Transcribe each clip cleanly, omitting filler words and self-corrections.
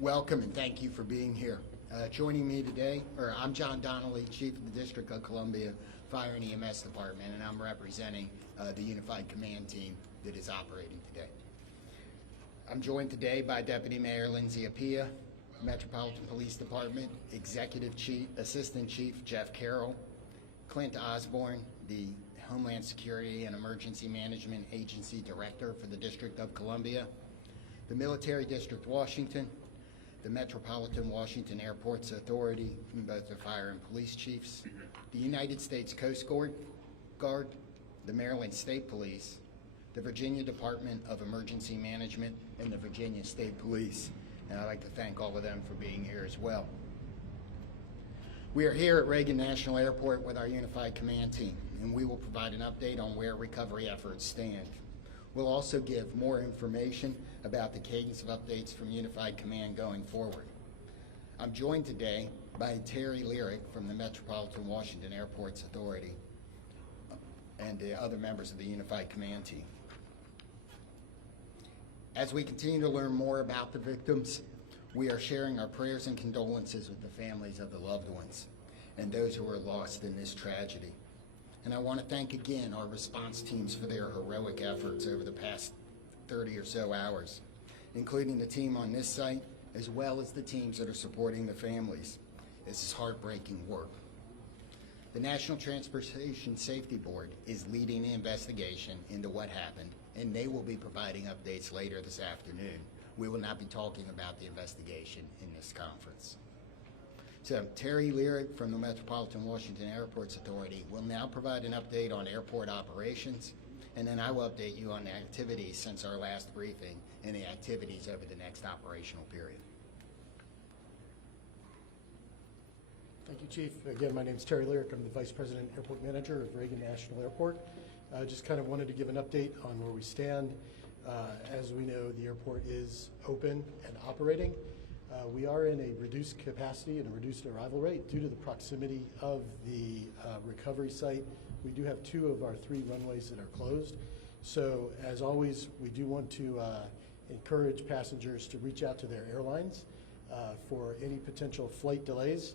Welcome and thank you for being here. Joining me today, I'm John Donnelly, Chief of the District of Columbia Fire and EMS Department, and I'm representing the Unified Command Team that is operating today. I'm joined today by Deputy Mayor Lindsay Appiah, Metropolitan Police Department Executive Assistant Chief Jeff Carroll, Clint Osborne, the Homeland Security and Emergency Management Agency Director for the District of Columbia, the Military District Washington, the Metropolitan Washington Airports Authority, from both the fire and police chiefs, the United States Coast Guard, the Maryland State Police, the Virginia Department of Emergency Management, and the Virginia State Police. And I'd like to thank all of them for being here as well. We are here at Reagan National Airport with our Unified Command Team, and we will provide an update on where recovery efforts stand. We'll also give more information about the cadence of updates from Unified Command going forward. I'm joined today by Terry Lyric from the Metropolitan Washington Airports Authority and the other members of the Unified Command Team. As we continue to learn more about the victims, we are sharing our prayers and condolences with the families of the loved ones and those who were lost in this tragedy. And I want to thank again our response teams for their heroic efforts over the past 30 or so hours, including the team on this site, as well as the teams that are supporting the families. This is heartbreaking work. The National Transportation Safety Board is leading the investigation into what happened, and they will be providing updates later this afternoon. We will not be talking about the investigation in this conference. So Terry Lyric from the Metropolitan Washington Airports Authority will now provide an update on airport operations, and then I will update you on the activities since our last briefing and the activities over the next operational period. Thank you, Chief. Again, my name is Terry Lyric. I'm the Vice President Airport Manager of Reagan National Airport. Just kind of wanted to give an update on where we stand. As we know, the airport is open and operating. We are in a reduced capacity and a reduced arrival rate due to the proximity of the recovery site. We do have 2 of our 3 runways that are closed. So as always, we do want to encourage passengers to reach out to their airlines for any potential flight delays.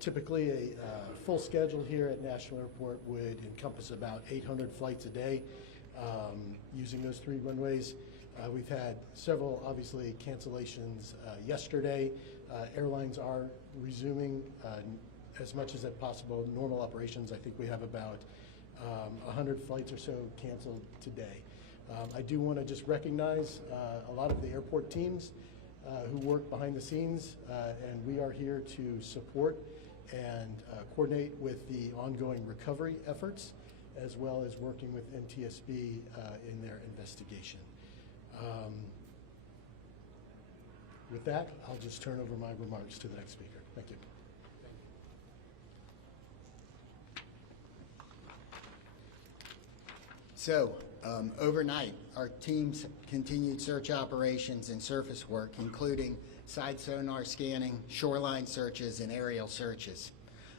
Typically a full schedule here at National Airport would encompass about 800 flights a day using those 3 runways. We've had several, obviously, cancellations yesterday. Airlines are resuming as much as possible normal operations. I think we have about 100 flights or so canceled today. I do want to just recognize a lot of the airport teams who work behind the scenes, and we are here to support and coordinate with the ongoing recovery efforts, as well as working with NTSB in their investigation. With that, I'll just turn over my remarks to the next speaker. Thank you. So, overnight, our teams continued search operations and surface work, including side sonar scanning, shoreline searches, and aerial searches.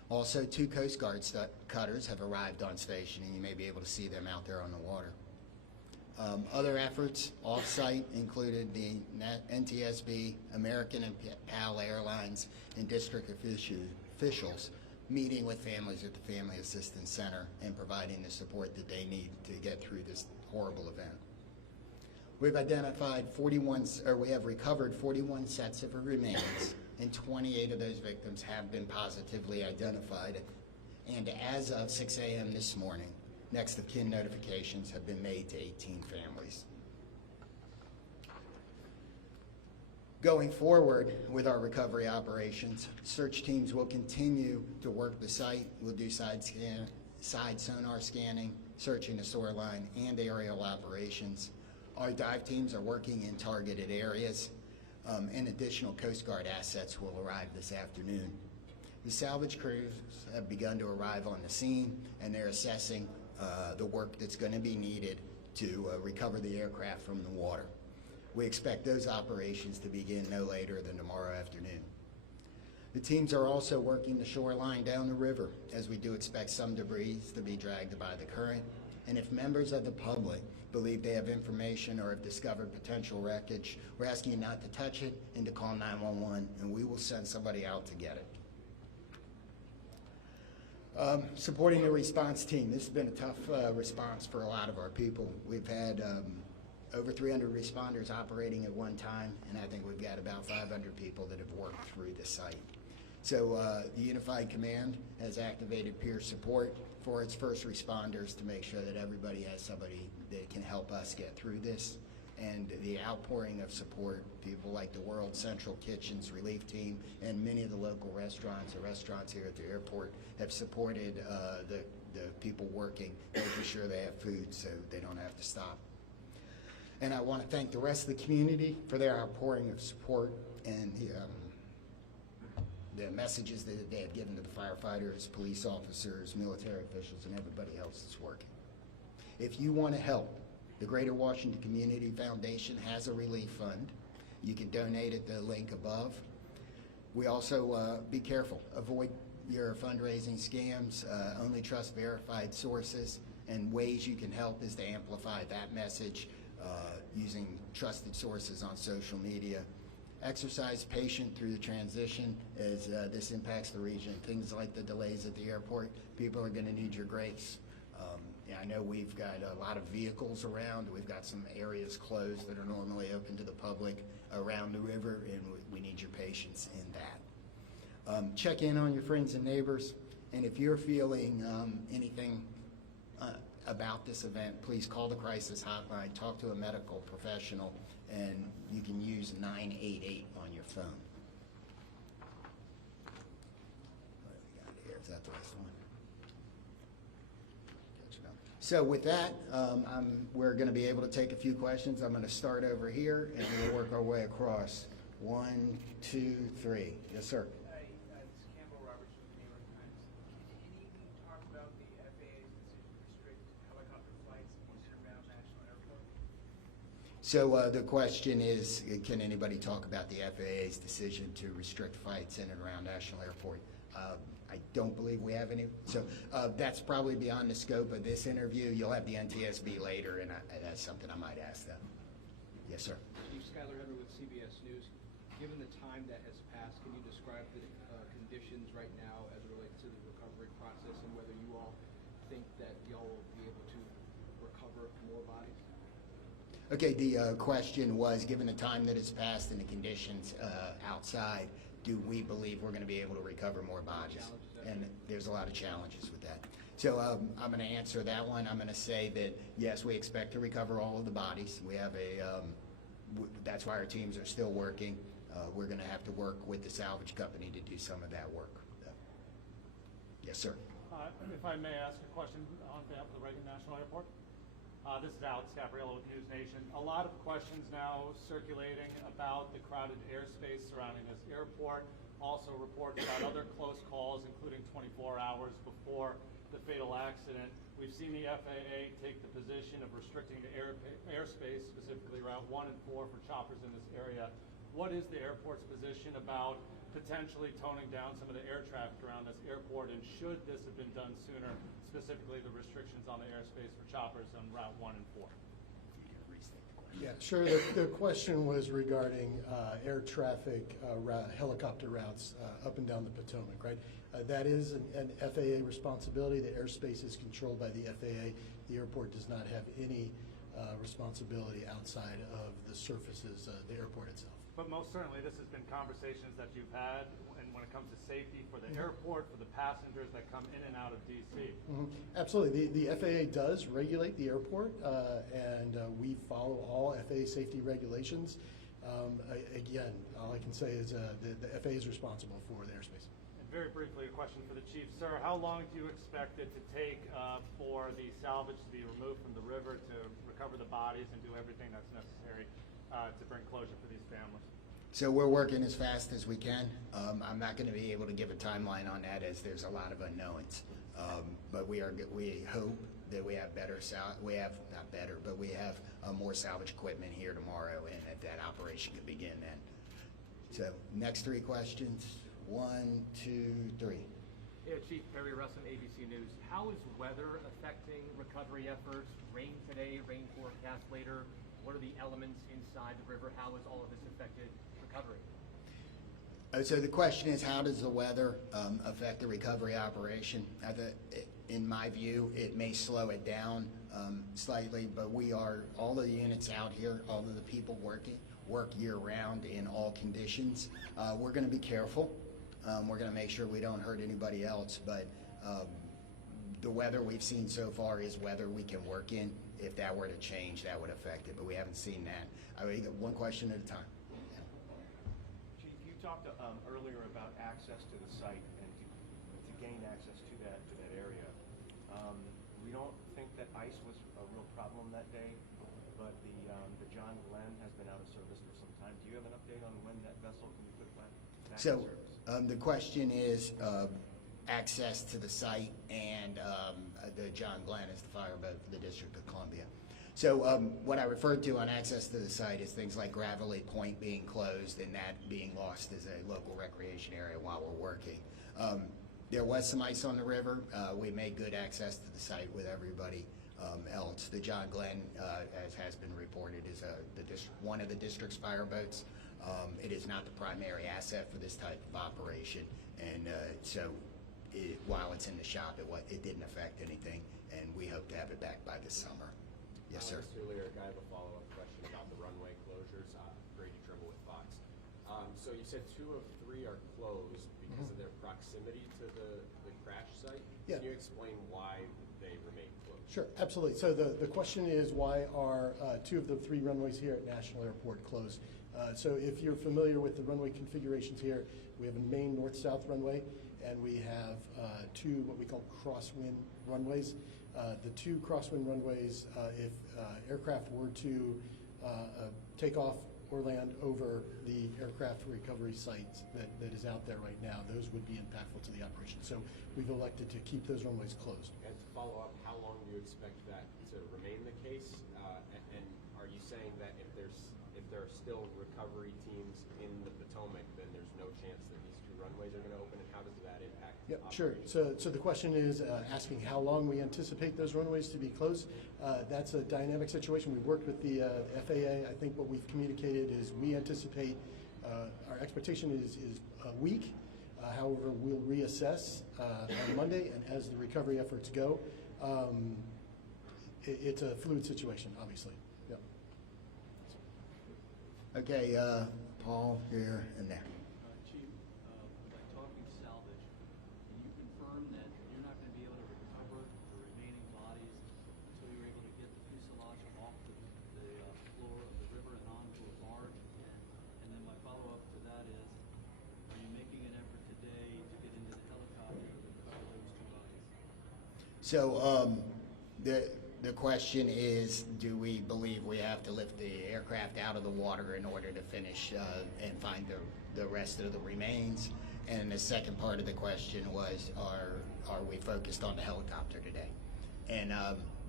Also, 2 Coast Guard cutters have arrived on station, and you may be able to see them out there on the water. Other efforts off-site included the NTSB, American and PAL Airlines, and district officials meeting with families at the Family Assistance Center and providing the support that they need to get through this horrible event. We've we have recovered 41 sets of remains, and 28 of those victims have been positively identified. And as of 6 a.m. this morning, next of kin notifications have been made to 18 families. Going forward with our recovery operations, search teams will continue to work the site. We'll do side sonar scanning, searching the shoreline, and aerial operations. Our dive teams are working in targeted areas, and additional Coast Guard assets will arrive this afternoon. The salvage crews have begun to arrive on the scene, and they're assessing the work that's going to be needed to recover the aircraft from the water. We expect those operations to begin no later than tomorrow afternoon. The teams are also working the shoreline down the river, as we do expect some debris to be dragged by the current. And if members of the public believe they have information or have discovered potential wreckage, we're asking you not to touch it and to call 911, and we will send somebody out to get it. Supporting the response team. This has been a tough response for a lot of our people. We've had over 300 responders operating at one time, and I think we've got about 500 people that have worked through the site. So the Unified Command has activated peer support for its first responders to make sure that everybody has somebody that can help us get through this. And the outpouring of support, people like the World Central Kitchens Relief Team and many of the local restaurants, the restaurants here at the airport, have supported the people working, making sure they have food so they don't have to stop. And I want to thank the rest of the community for their outpouring of support and the messages that they have given to the firefighters, police officers, military officials, and everybody else that's working. If you want to help, the Greater Washington Community Foundation has a relief fund. You can donate at the link above. We also, be careful, avoid your fundraising scams, only trust verified sources, and ways you can help is to amplify that message using trusted sources on social media. Exercise patience through the transition as this impacts the region. Things like the delays at the airport, people are going to need your grace. I know we've got a lot of vehicles around. We've got some areas closed that are normally open to the public around the river, and we need your patience in that. Check in on your friends and neighbors, and if you're feeling anything about this event, please call the crisis hotline, talk to a medical professional, and you can use 988 on your phone. What do we got here? Is that the last one? So with that, we're going to be able to take a few questions. I'm going to start over here, and we'll work our way across. 1, 2, 3. Yes, sir. Hi, this is Campbell Roberts from the New York Times. Can you talk about the FAA's decision to restrict helicopter flights in and around National Airport? So the question is, can anybody talk about the FAA's decision to restrict flights in and around National Airport? I don't believe we have any. So that's probably beyond the scope of this interview. You'll have the NTSB later, and that's something I might ask them. Yes, sir. Chief Skylar Heather with CBS News. Given the time that has passed, can you describe the conditions right now as it relates to the recovery process and whether you all think that y'all will be able to recover more bodies? Okay, the question was, given the time that has passed and the conditions outside, do we believe we're going to be able to recover more bodies? And there's a lot of challenges with that. So I'm going to answer that one. I'm going to say that, yes, we expect to recover all of the bodies. We have that's why our teams are still working. We're going to have to work with the salvage company to do some of that work. Yes, sir. If I may ask a question on behalf of the Reagan National Airport. This is Alex Gabriello with News Nation. A lot of questions now circulating about the crowded airspace surrounding this airport. Also reports about other close calls, including 24 hours before the fatal accident. We've seen the FAA take the position of restricting the airspace, specifically Route 1 and 4 for choppers in this area. What is the airport's position about potentially toning down some of the air traffic around this airport, and should this have been done sooner, specifically the restrictions on the airspace for choppers on Route 1 and 4? Yeah, sure. The question was regarding air traffic, helicopter routes up and down the Potomac, right? That is an FAA responsibility. The airspace is controlled by the FAA. The airport does not have any responsibility outside of the surfaces, the airport itself. But most certainly, this has been conversations that you've had, and when it comes to safety for the airport, for the passengers that come in and out of D.C. Absolutely. The FAA does regulate the airport, and we follow all FAA safety regulations. Again, all I can say is the FAA is responsible for the airspace. And very briefly, a question for the chief. Sir, how long do you expect it to take for the salvage to be removed from the river to recover the bodies and do everything that's necessary to bring closure for these families? So we're working as fast as we can. I'm not going to be able to give a timeline on that as there's a lot of unknowns. But we hope that we have we have more salvage equipment here tomorrow, and that operation could begin then. So next three questions. 1, 2, 3. Yeah, Chief Perry Russin, ABC News. How is weather affecting recovery efforts? Rain today, rain forecast later. What are the elements inside the river? How has all of this affected recovery? So the question is, how does the weather affect the recovery operation? In my view, it may slow it down slightly, but all of the units out here, all of the people work year-round in all conditions. We're going to be careful. We're going to make sure we don't hurt anybody else, but the weather we've seen so far is weather we can work in. If that were to change, that would affect it, but we haven't seen that. I mean, one question at a time. Chief, you talked earlier about access to the site and to gain access to that area. We don't think that ice was a real problem that day, but the John Glenn has been out of service for some time. Do you have an update on when that vessel can be put back in service? The question is access to the site, and the John Glenn is the fireboat for the District of Columbia. So what I referred to on access to the site is things like Gravelly Point being closed and that being lost as a local recreation area while we're working. There was some ice on the river. We made good access to the site with everybody else. The John Glenn, as has been reported, is one of the district's fireboats. It is not the primary asset for this type of operation, and while it's in the shop, it didn't affect anything, and we hope to have it back by this summer. Yes, sir. Mr. Lear, I have a follow-up question about the runway closures. Grady Trimble with Fox. So you said 2 of 3 are closed because of their proximity to the crash site. Yeah. Can you explain why they remain closed? Sure, absolutely. So the question is, why are 2 of the 3 runways here at National Airport closed? So if you're familiar with the runway configurations here, we have a main north-south runway, and we have 2 what we call crosswind runways. The 2 crosswind runways, if aircraft were to take off or land over the aircraft recovery sites that is out there right now, those would be impactful to the operation. So we've elected to keep those runways closed. And to follow up, how long do you expect that to remain the case? And are you saying that if there are still recovery teams in the Potomac, then there's no chance that these 2 runways are going to open? And how does that impact? Yep, sure. So the question is asking how long we anticipate those runways to be closed. That's a dynamic situation. We've worked with the FAA. I think what we've communicated is we anticipate, our expectation is a week. However, we'll reassess on Monday, and as the recovery efforts go, it's a fluid situation, obviously. Yep. Okay, Paul, here and there. Chief, by talking to Salvage, can you confirm that you're not going to be able to recover the remaining bodies until you're able to get the fuselage off the floor of the river and onto a barge? And then my follow-up to that is, are you making an effort today to get into the helicopter to recover those 2 bodies? So the question is, do we believe we have to lift the aircraft out of the water in order to finish and find the rest of the remains? And the second part of the question was, are we focused on the helicopter today? And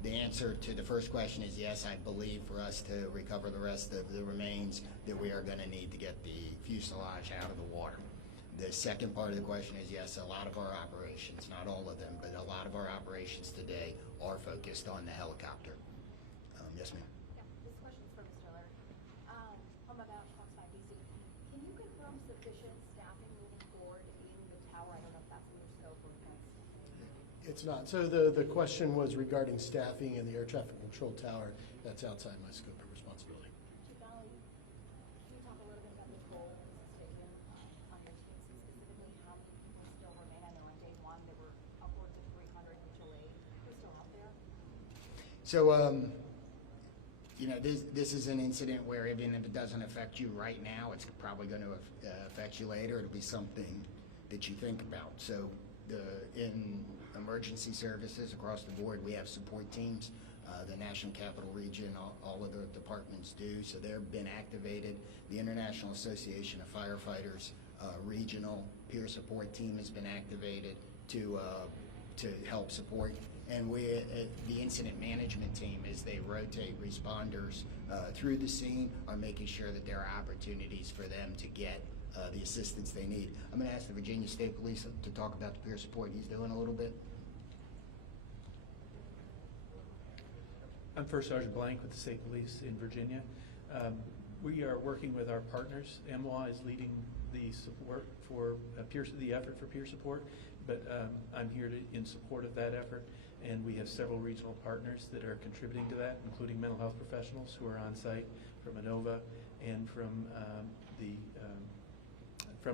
the answer to the first question is yes. I believe for us to recover the rest of the remains that we are going to need to get the fuselage out of the water. The second part of the question is yes, a lot of our operations, not all of them, but a lot of our operations today are focused on the helicopter. Yes, ma'am. Yeah, this question's for Mr. Lear. I'm about Fox 5 BC. Can you confirm sufficient staffing moving forward in the tower? I don't know if that's in your scope or if that's... It's not. So the question was regarding staffing in the air traffic control tower. That's outside my scope of responsibility. Chief Donnelly, can you talk a little bit about the role of the stadium on your team, specifically how many people still remain? I know on day 1 there were upwards of 300 mutual aid. Who's still out there? So, this is an incident where even if it doesn't affect you right now, it's probably going to affect you later. It'll be something that you think about. So, in emergency services across the board, we have support teams. The National Capital Region, all of the departments do. So they've been activated. The International Association of Firefighters regional peer support team has been activated to help support. And the incident management team, as they rotate responders through the scene, are making sure that there are opportunities for them to get the assistance they need. I'm going to ask the Virginia State Police to talk about the peer support he's doing a little bit. I'm First Sergeant Blank with the State Police in Virginia. We are working with our partners. MWA is leading the support for the effort for peer support, but I'm here in support of that effort, and we have several regional partners that are contributing to that, including mental health professionals who are on site from ANOVA and from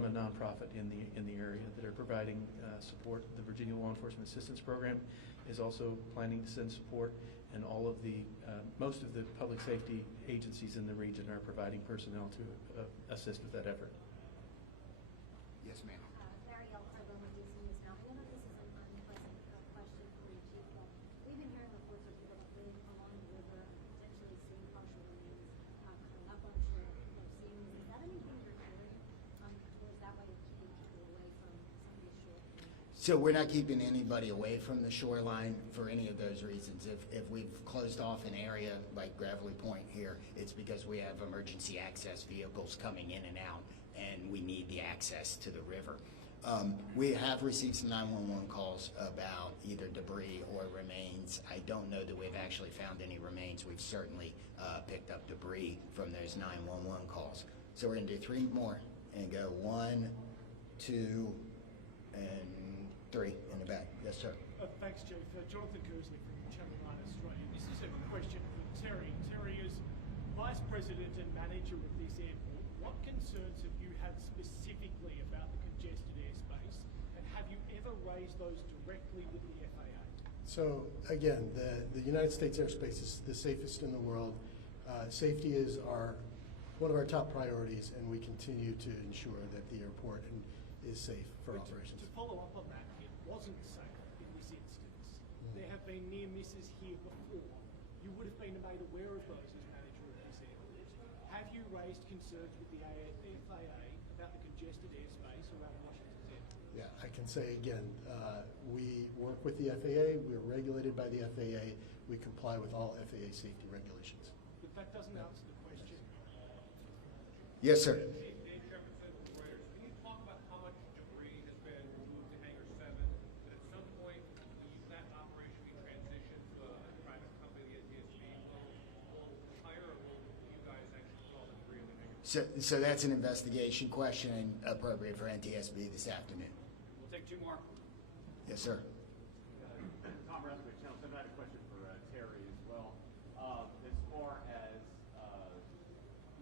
a nonprofit in the area that are providing support. The Virginia Law Enforcement Assistance Program is also planning to send support, and all of the most of the public safety agencies in the region are providing personnel to assist with that effort. Yes, ma'am. Larry Elkhart with DC News Now. I know this is an unpleasant question for you, Chief, but we've been hearing reports of people living along the river and potentially seeing partial remains coming up on shore. People are seeing this. Is that anything you're hearing towards that way of keeping people away from some of these shore communities? So we're not keeping anybody away from the shoreline for any of those reasons. If we've closed off an area like Gravelly Point here, it's because we have emergency access vehicles coming in and out, and we need the access to the river. We have received some 911 calls about either debris or remains. I don't know that we've actually found any remains. We've certainly picked up debris from those 911 calls. So we're going to do 3 more and go 1, 2, and 3 in the back. Yes, sir. Thanks, Chief. Jonathan Kersley from Channel 9 Australia. This is a question for Terry. Terry, as Vice President and Manager of this airport, what concerns have you had specifically about the congested airspace, and have you ever raised those directly with the FAA? So again, the United States airspace is the safest in the world. Safety is one of our top priorities, and we continue to ensure that the airport is safe for operations. To follow up on that, it wasn't safe in this instance. There have been near misses here before. You would have been made aware of those as manager of this airport. Have you raised concerns with the FAA about the congested airspace around Washington's airport? Yeah, I can say again, we work with the FAA. We're regulated by the FAA. We comply with all FAA safety regulations. But that doesn't answer the question. Yes, sir. Can you talk about how much debris has been removed to Hangar 7? That at some point, will that operation be transitioned to a private company, the NTSB? Will hire, or will you guys actually put all the debris in the hangar? So that's an investigation question and appropriate for NTSB this afternoon. We'll take 2 more. Yes, sir. Tom Rathway, Channel 7. I had a question for Terry as well. As far as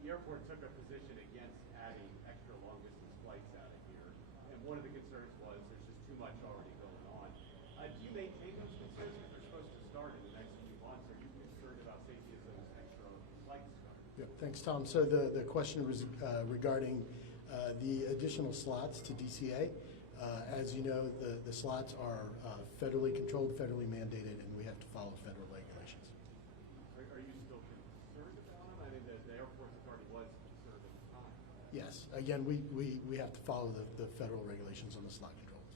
the airport took a position against adding extra long-distance flights out of here, and one of the concerns was there's just too much already going on. Do you maintain those concerns if they're supposed to start in the next few months? Are you concerned about safety as those extra flights start? Yep, thanks, Tom. So the question was regarding the additional slots to DCA. As you know, the slots are federally controlled, federally mandated, and we have to follow federal regulations. Are you still concerned about them? I mean, the airport authority was concerned at the time. Yes. Again, we have to follow the federal regulations on the slot controls.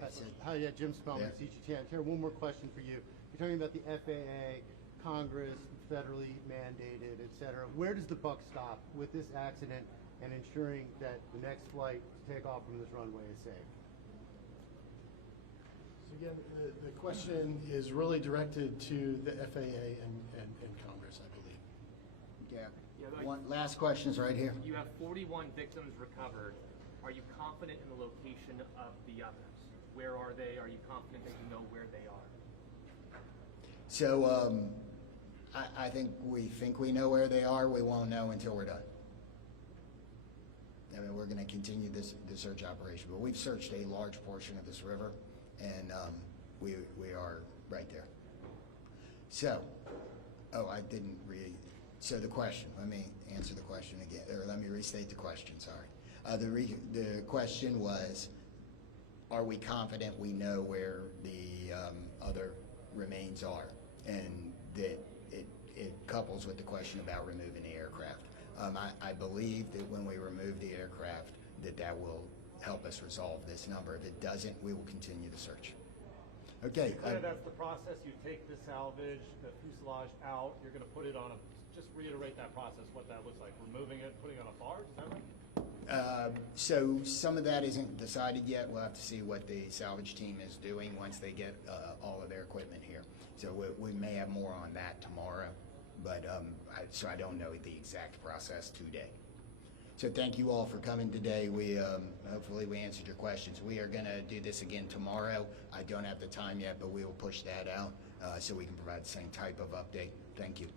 That's it. Hi, yeah, Jim Spellman, Yeah. CGTN. Here, one more question for you. You're talking about the FAA, Congress, federally mandated, et cetera. Where does the buck stop with this accident and ensuring that the next flight to take off from this runway is safe? So again, the question is really directed to the FAA and Congress, I believe. Yeah. Yeah, One last question's right here. You have 41 victims recovered. Are you confident in the location of the others? Where are they? Are you confident that you know where they are? So I think we know where they are. We won't know until we're done. I mean, we're going to continue the search operation, but we've searched a large portion of this river, and we are right there. So, I didn't read. So the question. Let me answer the question again, or let me restate the question. Sorry. The question was, are we confident we know where the other remains are, and that it couples with the question about removing the aircraft. I believe that when we remove the aircraft, that will help us resolve this number. If it doesn't, we will continue the search. Okay. That's the process. You take the salvage, the fuselage out. You're going to put it on just reiterate that process, what that looks like. Removing it, putting it on a barge, is that right? So some of that isn't decided yet. We'll have to see what the salvage team is doing once they get all of their equipment here. So we may have more on that tomorrow, but so I don't know the exact process today. So thank you all for coming today. We hopefully we answered your questions. We are going to do this again tomorrow. I don't have the time yet, but we will push that out so we can provide the same type of update. Thank you.